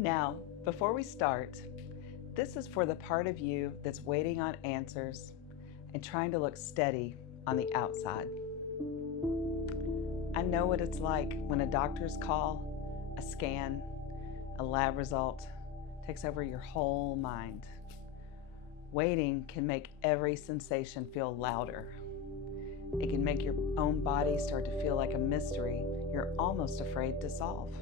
Now, before we start, this is for the part of you that's waiting on answers and trying to look steady on the outside. I know what it's like when a doctor's call, a scan, a lab result takes over your whole mind. Waiting can make every sensation feel louder. It can make your own body start to feel like a mystery you're almost afraid to solve.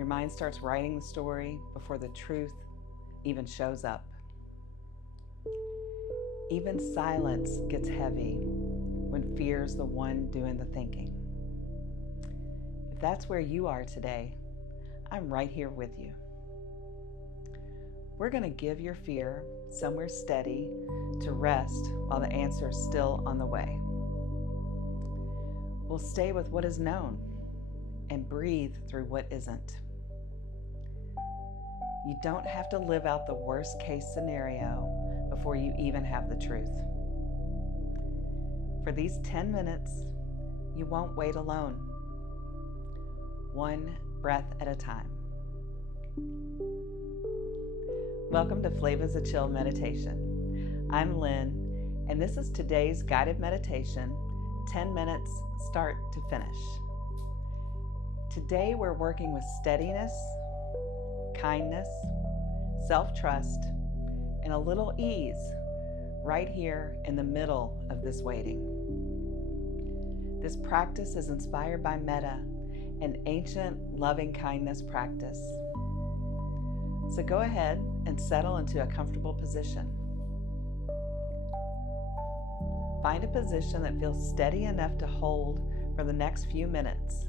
Your mind starts writing the story before the truth even shows up. Even silence gets heavy when fear's the one doing the thinking. If that's where you are today, I'm right here with you. We're going to give your fear somewhere steady to rest while the answer is still on the way. We'll stay with what is known and breathe through what isn't. You don't have to live out the worst case scenario before you even have the truth. For these 10 minutes, you won't wait alone. One breath at a time. Welcome to Flavas a Chill Meditation. I'm Lynn, and this is today's guided meditation, 10 minutes start to finish. Today we're working with steadiness, kindness, self-trust, and a little ease right here in the middle of this waiting. This practice is inspired by metta, an ancient loving kindness practice. So go ahead and settle into a comfortable position. Find a position that feels steady enough to hold for the next few minutes.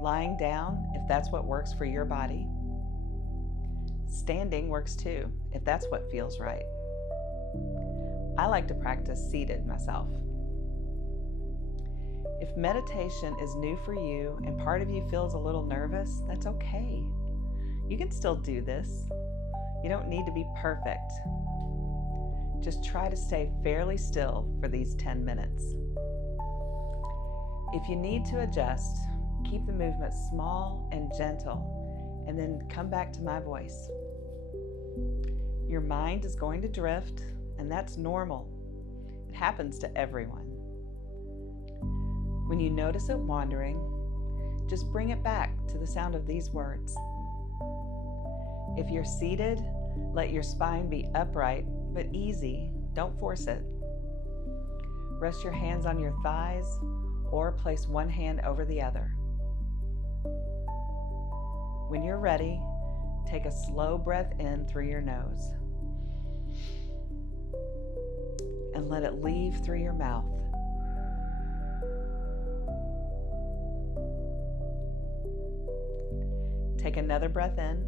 Lying down, if that's what works for your body. Standing works too, if that's what feels right. I like to practice seated myself. If meditation is new for you and part of you feels a little nervous, that's okay. You can still do this. You don't need to be perfect. Just try to stay fairly still for these 10 minutes. If you need to adjust, keep the movement small and gentle, and then come back to my voice. Your mind is going to drift, and that's normal. It happens to everyone. When you notice it wandering, just bring it back to the sound of these words. If you're seated, let your spine be upright, but easy. Don't force it. Rest your hands on your thighs or place one hand over the other. When you're ready, take a slow breath in through your nose and let it leave through your mouth. Take another breath in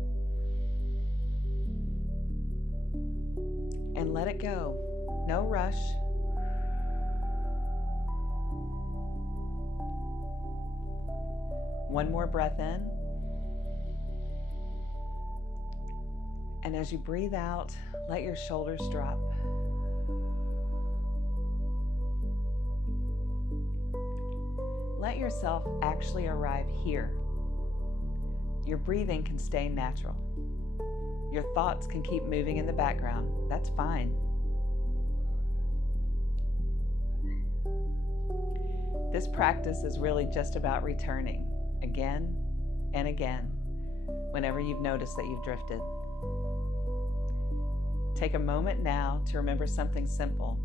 and let it go. No rush. One more breath in. And as you breathe out, let your shoulders drop. Let yourself actually arrive here. Your breathing can stay natural. Your thoughts can keep moving in the background. That's fine. This practice is really just about returning again and again whenever you've noticed that you've drifted. Take a moment now to remember something simple.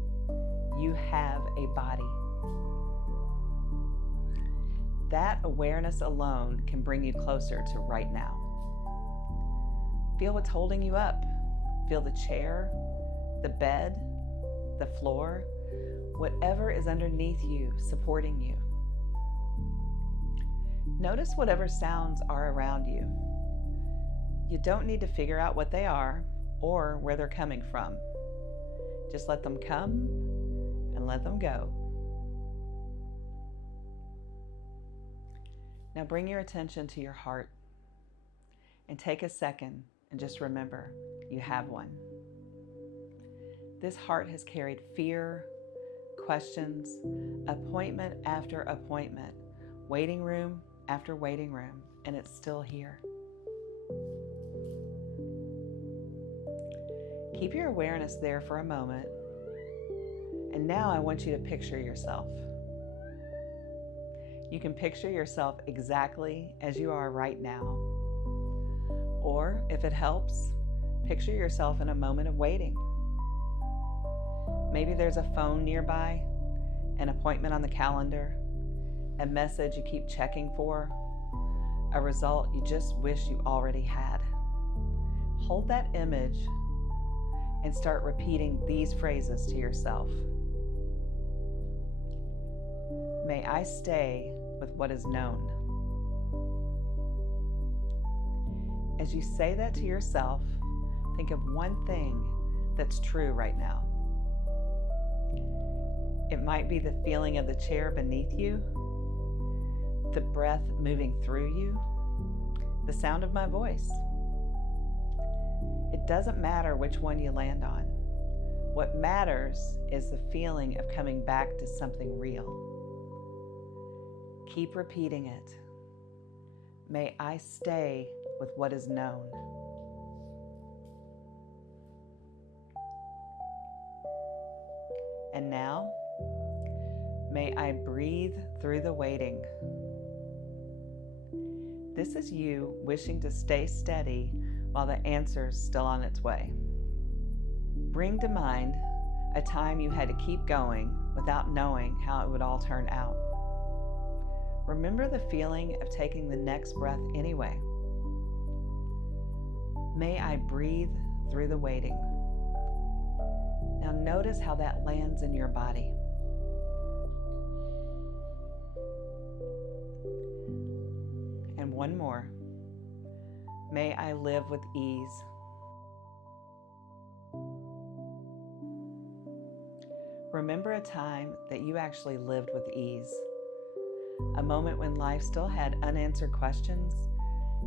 You have a body. That awareness alone can bring you closer to right now. Feel what's holding you up. Feel the chair, the bed, the floor, whatever is underneath you, supporting you. Notice whatever sounds are around you. You don't need to figure out what they are or where they're coming from. Just let them come and let them go. Now bring your attention to your heart and take a second and just remember, you have one. This heart has carried fear, questions, appointment after appointment, waiting room after waiting room, and it's still here. Keep your awareness there for a moment. And now I want you to picture yourself. You can picture yourself exactly as you are right now. Or, if it helps, picture yourself in a moment of waiting. Maybe there's a phone nearby, an appointment on the calendar, a message you keep checking for, a result you just wish you already had. Hold that image and start repeating these phrases to yourself. May I stay with what is known. As you say that to yourself, think of one thing that's true right now. It might be the feeling of the chair beneath you, the breath moving through you, the sound of my voice. It doesn't matter which one you land on. What matters is the feeling of coming back to something real. Keep repeating it. May I stay with what is known. And now, may I breathe through the waiting. This is you wishing to stay steady while the answer's still on its way. Bring to mind a time you had to keep going without knowing how it would all turn out. Remember the feeling of taking the next breath anyway. May I breathe through the waiting. Now notice how that lands in your body. And one more. May I live with ease. Remember a time that you actually lived with ease. A moment when life still had unanswered questions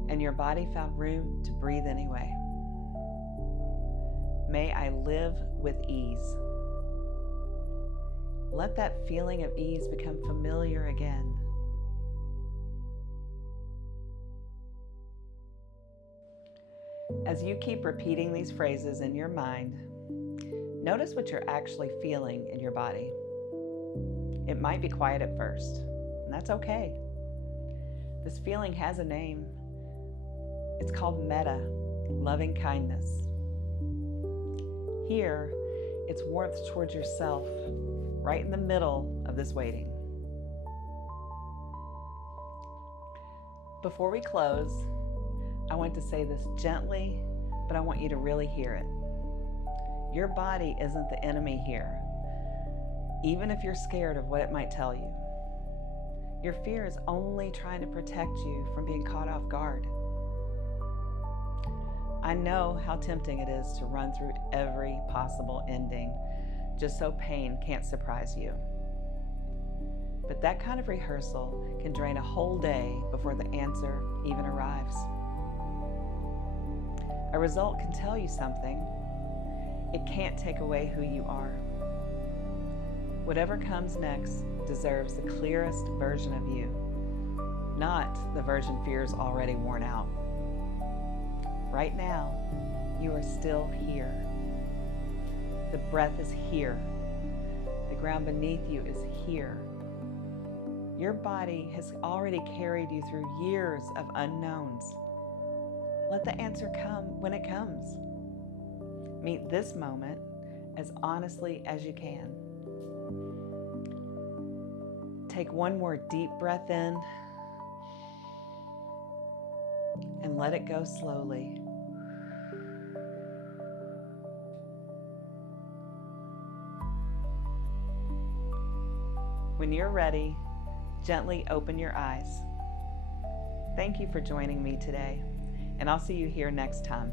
and your body found room to breathe anyway. May I live with ease. Let that feeling of ease become familiar again. As you keep repeating these phrases in your mind, notice what you're actually feeling in your body. It might be quiet at first, and that's okay. This feeling has a name. It's called metta, loving kindness. Here, it's warmth towards yourself, right in the middle of this waiting. Before we close, I want to say this gently, but I want you to really hear it. Your body isn't the enemy here, even if you're scared of what it might tell you. Your fear is only trying to protect you from being caught off guard. I know how tempting it is to run through every possible ending just so pain can't surprise you. But that kind of rehearsal can drain a whole day before the answer even arrives. A result can tell you something. It can't take away who you are. Whatever comes next deserves the clearest version of you, not the version fear's already worn out. Right now, you are still here. The breath is here. The ground beneath you is here. Your body has already carried you through years of unknowns. Let the answer come when it comes. Meet this moment as honestly as you can. Take one more deep breath in and let it go slowly. When you're ready, gently open your eyes. Thank you for joining me today, and I'll see you here next time.